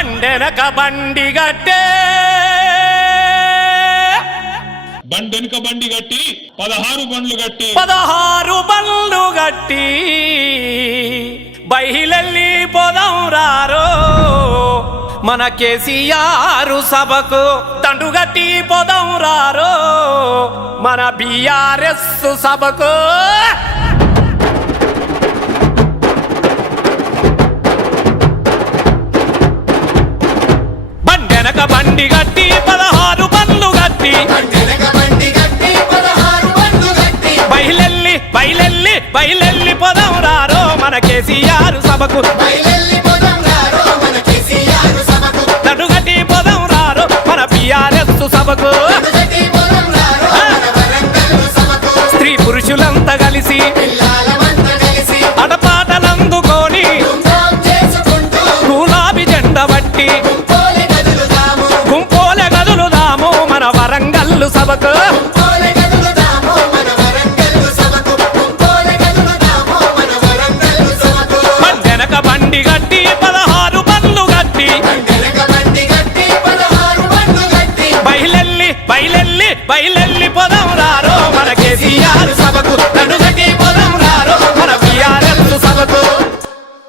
బండెనక బండి గట్టే బండెనక బండి గట్టి 16 బండ్లు గట్టి 16 బండ్లు గట్టి బయలెల్లి పోదాం రారో మన కేసీఆర్ సభకు దండుగట్టి పోదాం రారో మన బీఆర్ఎస్ సభకు బండెనక బండి గట్టి 16 బండ్లు గట్టి బయలెల్లి పోదాం రారో మన కేసీఆర్ సభకు దండుగట్టి పోదాం రారో మన బీఆర్ఎస్ సభకు స్త్రీ పురుషులంతా కలిసి అడపాటలందుకొని గులాబీ జెండ బట్టి గుంపోలే గదులుదాము మన వరంగల్లు సభకు బండెనక బండి గట్టి 16 బండ్లు గట్టి బయలెల్లి పోదాం రారో మన కేసీఆర్ సభకు